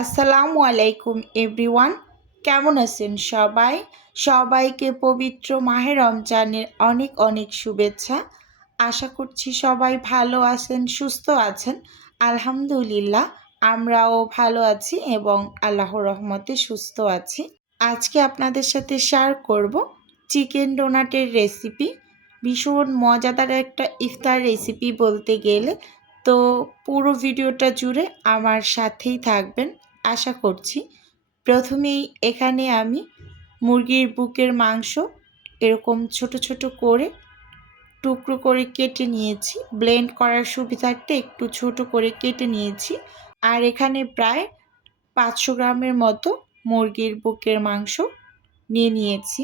আসসালামু আলাইকুম এভরিওয়ান, কেমন আছেন সবাই? সবাইকে পবিত্র মাহে রমজানের অনেক অনেক শুভেচ্ছা। আশা করছি সবাই ভালো আছেন, সুস্থ আছেন। আলহামদুলিল্লাহ, আমরাও ভালো আছি এবং আল্লাহর রহমতে সুস্থ আছি। আজকে আপনাদের সাথে শেয়ার করব চিকেন ডোনাটের রেসিপি। ভীষণ মজাদার একটা ইফতার রেসিপি বলতে গেলে। তো পুরো ভিডিওটা জুড়ে আমার সাথেই থাকবেন আশা করছি। প্রথমেই এখানে আমি মুরগির বুকের মাংস এরকম ছোট ছোট করে টুকরো করে কেটে নিয়েছি। ব্লেন্ড করার সুবিধার্থে একটু ছোট করে কেটে নিয়েছি। আর এখানে প্রায় 500 গ্রামের মতো মুরগির বুকের মাংস নিয়ে নিয়েছি।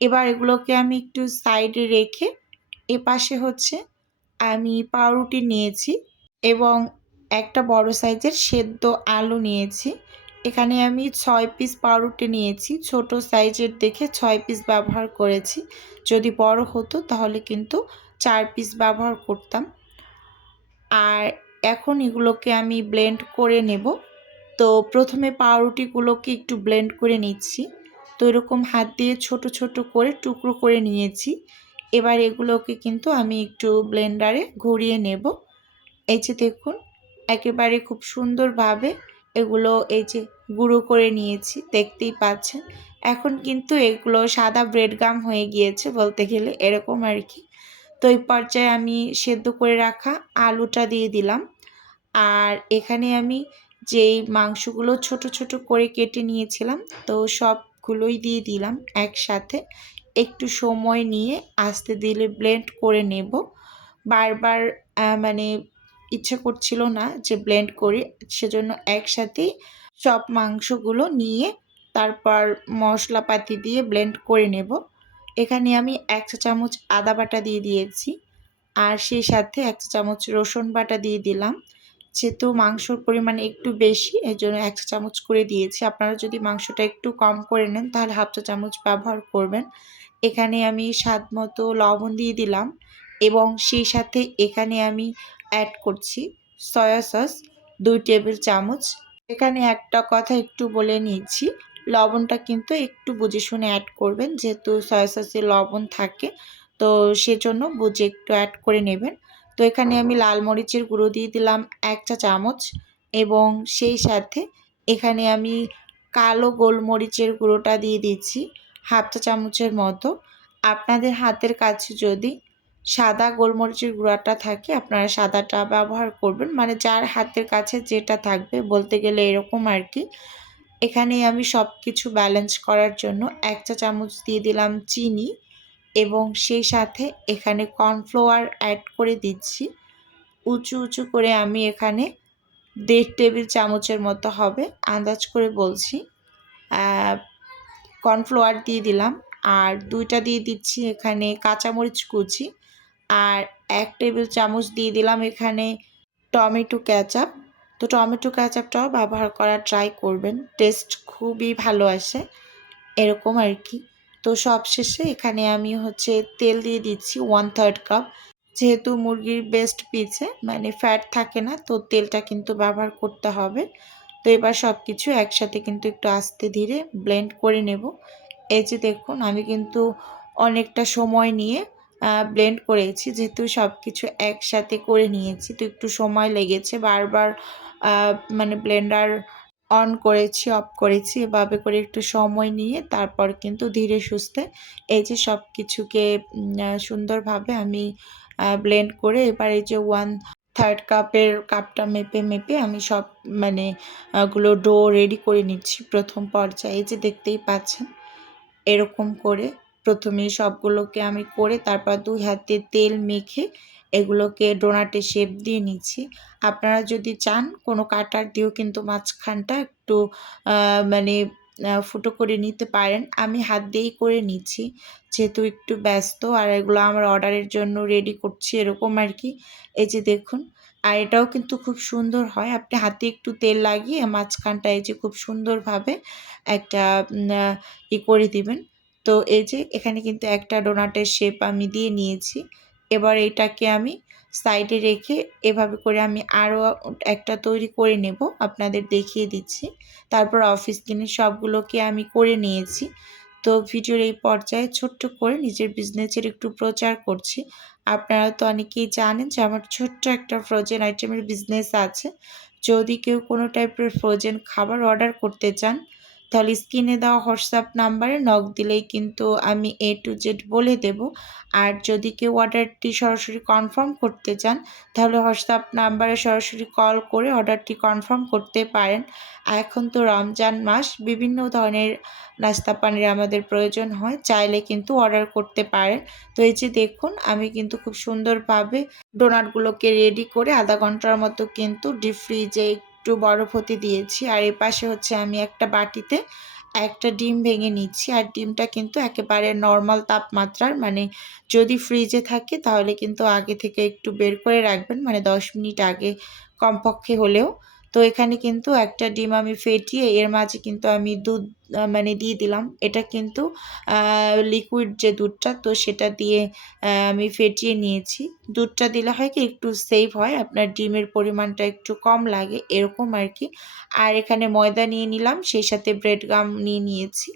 এবার এগুলোকে আমি একটু সাইডে রেখে এপাশে আমি পাউরুটি নিয়েছি এবং একটা বড় সাইজের সেদ্ধ আলু নিয়েছি। এখানে আমি 6 পিস পাউরুটি নিয়েছি। ছোট সাইজের দেখে 6 পিস ব্যবহার করেছি। যদি বড় হতো তাহলে কিন্তু 4 পিস ব্যবহার করতাম। আর এখন এগুলোকে আমি ব্লেন্ড করে নেব। তো প্রথমে পাউরুটিগুলোকে একটু ব্লেন্ড করে নিচ্ছি। তো এরকম হাত দিয়ে ছোট ছোট করে টুকরো করে নিয়েছি। এবার এগুলোকে কিন্তু আমি একটু ব্লেন্ডারে ঘুরিয়ে নেব। এই যে দেখুন, একেবারে খুব সুন্দরভাবে এগুলো এই যে গুঁড়ো করে নিয়েছি, দেখতেই পাচ্ছেন। এখন কিন্তু এগুলো সাদা ব্রেড গাম হয়ে গিয়েছে বলতে গেলে, এরকম আর কি। তো এই পর্যায়ে আমি সেদ্ধ করে রাখা আলুটা দিয়ে দিলাম। আর এখানে আমি যেই মাংসগুলো ছোট ছোট করে কেটে নিয়েছিলাম, তো সবগুলোই দিয়ে দিলাম একসাথে। একটু সময় নিয়ে আস্তে দিলে ব্লেন্ড করে নেব। বারবার মানে ইচ্ছে করছিল না যে ব্লেন্ড করি, সেজন্য একসাথেই সব মাংসগুলো নিয়ে তারপর মশলাপাতি দিয়ে ব্লেন্ড করে নেব। এখানে আমি 1 চা চামচ আদা বাটা দিয়ে দিয়েছি। আর সেই সাথে 1 চা চামচ রসুন বাটা দিয়ে দিলাম। যেহেতু মাংসর পরিমাণ একটু বেশি, এজন্য 1 চা চামচ করে দিয়েছি। আপনারা যদি মাংসটা একটু কম করে নেন তাহলে হাফ চা চামচ ব্যবহার করবেন। এখানে আমি স্বাদ মতো লবণ দিয়ে দিলাম এবং সেই সাথে এখানে আমি অ্যাড করছি সয়া সস 2 টেবিল চামচ। এখানে একটা কথা একটু বলে নিচ্ছি, লবণটা কিন্তু একটু বুঝে শুনে অ্যাড করবেন, যেহেতু সয়া সসে লবণ থাকে, তো সেজন্য বুঝে একটু অ্যাড করে নেবেন। তো এখানে আমি লাল মরিচের গুঁড়ো দিয়ে দিলাম 1 চা চামচ এবং সেই সাথে এখানে আমি কালো গোলমরিচের গুঁড়োটা দিয়ে দিচ্ছি হাফ চা চামচের মতো। আপনাদের হাতের কাছে যদি সাদা গোলমরিচের গুঁড়াটা থাকে আপনারা সাদাটা ব্যবহার করবেন, মানে যার হাতের কাছে যেটা থাকবে বলতে গেলে এরকম আর কি। এখানে আমি সব কিছু ব্যালেন্স করার জন্য 1 চা চামচ দিয়ে দিলাম চিনি এবং সেই সাথে এখানে কর্নফ্লাওয়ার অ্যাড করে দিচ্ছি। উঁচু উঁচু করে আমি এখানে 1.5 টেবিল চামচের মতো হবে, আন্দাজ করে বলছি, কর্নফ্লাওয়ার দিয়ে দিলাম। আর 2টা দিয়ে দিচ্ছি এখানে কাঁচামরিচ কুচি। আর 1 টেবিল চামচ দিয়ে দিলাম এখানে টমেটো কেচাপ। তো টমেটো কেচাপটাও ব্যবহার করার ট্রাই করবেন, টেস্ট খুবই ভালো আসে, এরকম আর কি। তো সবশেষে এখানে আমি তেল দিয়ে দিচ্ছি 1/3 কাপ। যেহেতু মুরগির বেস্ট পিসে মানে ফ্যাট থাকে না, তো তেলটা কিন্তু ব্যবহার করতে হবে। তো এবার সব কিছু একসাথে কিন্তু একটু আস্তে ধীরে ব্লেন্ড করে নেব। এই যে দেখুন, আমি কিন্তু অনেকটা সময় নিয়ে ব্লেন্ড করেছি, যেহেতু সব কিছু একসাথে করে নিয়েছি, তো একটু সময় লেগেছে। বারবার মানে ব্লেন্ডার অন করেছি, অফ করেছি, এভাবে করে একটু সময় নিয়ে তারপর কিন্তু ধীরে সুস্থে এই যে সব কিছুকে সুন্দরভাবে আমি ব্লেন্ড করে এবার এই যে 1/3 কাপের কাপটা মেপে মেপে আমি সব মানে গুলো ডো রেডি করে নিচ্ছি প্রথম পর্যায়ে। এই যে দেখতেই পাচ্ছেন, এরকম করে প্রথমে সবগুলোকে আমি করে তারপর 2 হাতে তেল মেখে এগুলোকে ডোনাটের শেপ দিয়ে নিচ্ছি। আপনারা যদি চান কোনো কাটার দিয়েও কিন্তু মাঝখানটা একটু মানে ফুটো করে নিতে পারেন। আমি হাত দিয়েই করে নিচ্ছি, যেহেতু একটু ব্যস্ত আর এগুলো আমার অর্ডারের জন্য রেডি করছি, এরকম আর কি। এই যে দেখুন, আর এটাও কিন্তু খুব সুন্দর হয়। আপনি হাতে একটু তেল লাগিয়ে মাঝখানটা এই যে খুব সুন্দরভাবে একটা করে দিবেন। তো এই যে এখানে কিন্তু একটা ডোনাটের শেপ আমি দিয়ে নিয়েছি। এবার এটাকে আমি সাইডে রেখে এভাবে করে আমি আরও একটা তৈরি করে নেব, আপনাদের দেখিয়ে দিচ্ছি। তারপর অফিস কিনে সবগুলোকে আমি করে নিয়েছি। তো ভিডিওর এই পর্যায়ে ছোট্ট করে নিজের বিজনেসের একটু প্রচার করছি। আপনারা তো অনেকেই জানেন যে আমার ছোট্ট একটা ফ্রোজেন আইটেমের বিজনেস আছে। যদি কেউ কোনো টাইপের ফ্রোজেন খাবার অর্ডার করতে চান, তাহলে স্ক্রিনে দেওয়া হোয়াটসঅ্যাপ নাম্বারে নক দিলেই কিন্তু আমি A to Z বলে দেব। আর যদি কেউ অর্ডারটি সরাসরি কনফার্ম করতে চান, তাহলে হোয়াটসঅ্যাপ নাম্বারে সরাসরি কল করে অর্ডারটি কনফার্ম করতে পারেন। এখন তো রমজান মাস, বিভিন্ন ধরনের নাস্তা পানির আমাদের প্রয়োজন হয়, চাইলে কিন্তু অর্ডার করতে পারেন। তো এই যে দেখুন, আমি কিন্তু খুব সুন্দরভাবে ডোনাটগুলোকে রেডি করে আধা ঘন্টার মতো কিন্তু ডিপ ফ্রিজে একটু বরফ হতে দিয়েছি। আর এ পাশে হচ্ছে আমি একটা বাটিতে একটা ডিম ভেঙে নিচ্ছি। আর ডিমটা কিন্তু একেবারে নর্মাল তাপমাত্রার, মানে যদি ফ্রিজে থাকে তাহলে কিন্তু আগে থেকে একটু বের করে রাখবেন, মানে 10 মিনিট আগে কমপক্ষে হলেও। তো এখানে কিন্তু একটা ডিম আমি ফেটিয়ে এর মাঝে কিন্তু আমি দুধ মানে দিয়ে দিলাম। এটা কিন্তু লিকুইড যে দুধটা, তো সেটা দিয়ে আমি ফেটিয়ে নিয়েছি। দুধটা দিলে হয় কি একটু সেভ হয়, আপনার ডিমের পরিমাণটা একটু কম লাগে, এরকম আর কি। আর এখানে ময়দা নিয়ে নিলাম, সেই সাথে ব্রেড গাম নিয়ে নিয়েছি।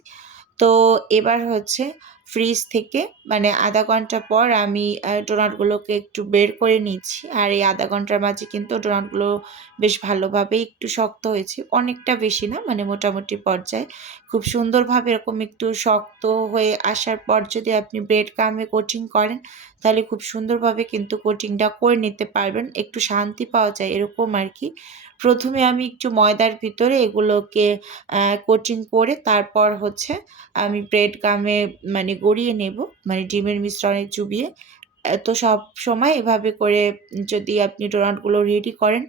তো এবার হচ্ছে ফ্রিজ থেকে মানে আধা ঘন্টা পর আমি ডোনাটগুলোকে একটু বের করে নিচ্ছি। আর এই আধা ঘন্টার মাঝে কিন্তু ডোনাটগুলো বেশ ভালোভাবে একটু শক্ত হয়েছে, অনেকটা বেশি না, মানে মোটামুটি পর্যায়ে। খুব সুন্দরভাবে এরকম একটু শক্ত হয়ে আসার পর যদি আপনি ব্রেড গামে কোটিং করেন, তাহলে খুব সুন্দরভাবে কিন্তু কোটিংটা করে নিতে পারবেন, একটু শান্তি পাওয়া যায় এরকম আর কি। প্রথমে আমি একটু ময়দার ভিতরে এগুলোকে কোটিং করে তারপর হচ্ছে আমি ব্রেড গামে মানে গড়িয়ে নেব, মানে ডিমের মিশ্রণে চুবিয়ে। তো সব সময় এভাবে করে যদি আপনি ডোনাটগুলো রেডি করেন,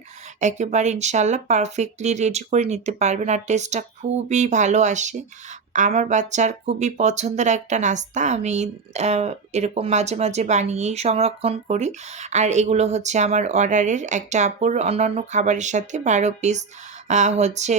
একেবারে ইনশাল্লাহ পারফেক্টলি রেডি করে নিতে পারবেন। আর টেস্টটা খুবই ভালো আসে। আমার বাচ্চার খুবই পছন্দের একটা নাস্তা। আমি এরকম মাঝে মাঝে বানিয়েই সংরক্ষণ করি। আর এগুলো হচ্ছে আমার অর্ডারের একটা আপুর অন্যান্য খাবারের সাথে 12 পিস হচ্ছে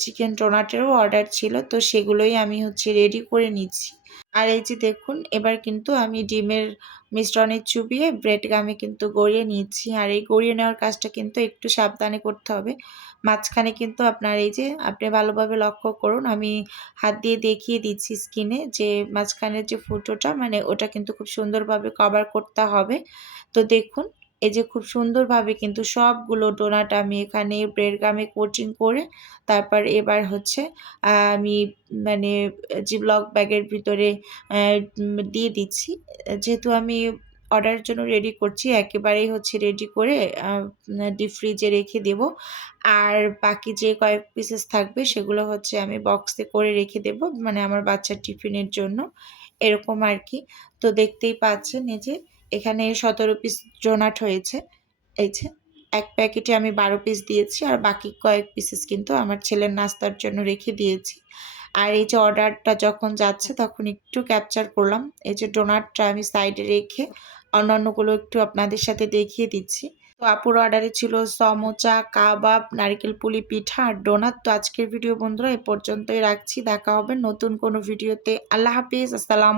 চিকেন ডোনাটেরও অর্ডার ছিল, তো সেগুলোই আমি হচ্ছে রেডি করে নিচ্ছি। আর এই যে দেখুন, এবার কিন্তু আমি ডিমের মিশ্রণে চুবিয়ে ব্রেড গামে কিন্তু গড়িয়ে নিচ্ছি। আর এই গড়িয়ে নেওয়ার কাজটা কিন্তু একটু সাবধানে করতে হবে। মাঝখানে কিন্তু আপনার এই যে আপনি ভালোভাবে লক্ষ্য করুন, আমি হাত দিয়ে দেখিয়ে দিচ্ছি স্কিনে যে মাঝখানের যে ফুটোটা, মানে ওটা কিন্তু খুব সুন্দরভাবে কভার করতে হবে। তো দেখুন, এই যে খুব সুন্দরভাবে কিন্তু সবগুলো ডোনাট আমি এখানে ব্রেড গামে কোটিং করে তারপর এবার হচ্ছে আমি মানে জিপলক ব্যাগের ভিতরে দিয়ে দিচ্ছি। যেহেতু আমি অর্ডারের জন্য রেডি করছি, একেবারেই হচ্ছে রেডি করে ডিপ ফ্রিজে রেখে দেব। আর বাকি যে কয়েক পিসেস থাকবে সেগুলো হচ্ছে আমি বক্সে করে রেখে দেব, মানে আমার বাচ্চার টিফিনের জন্য, এরকম আর কি। তো দেখতেই পাচ্ছেন এই যে এখানে 17 পিস ডোনাট হয়েছে। এই যে এক প্যাকেটে আমি 12 পিস দিয়েছি, আর বাকি কয়েক পিসেস কিন্তু আমার ছেলের নাস্তার জন্য রেখে দিয়েছি। আর এই যে অর্ডারটা যখন যাচ্ছে তখন একটু ক্যাপচার করলাম। এই যে ডোনাটটা আমি সাইডে রেখে অন্যান্যগুলো একটু আপনাদের সাথে দেখিয়ে দিচ্ছি। তো আপুর অর্ডারে ছিল সমোচা, কাবাব, নারিকেল পুলি পিঠা আর ডোনাট। তো আজকের ভিডিও বন্ধুরা এ পর্যন্তই রাখছি। দেখা হবে নতুন কোনো ভিডিওতে। আল্লাহ হাফিজ, আসসালাম।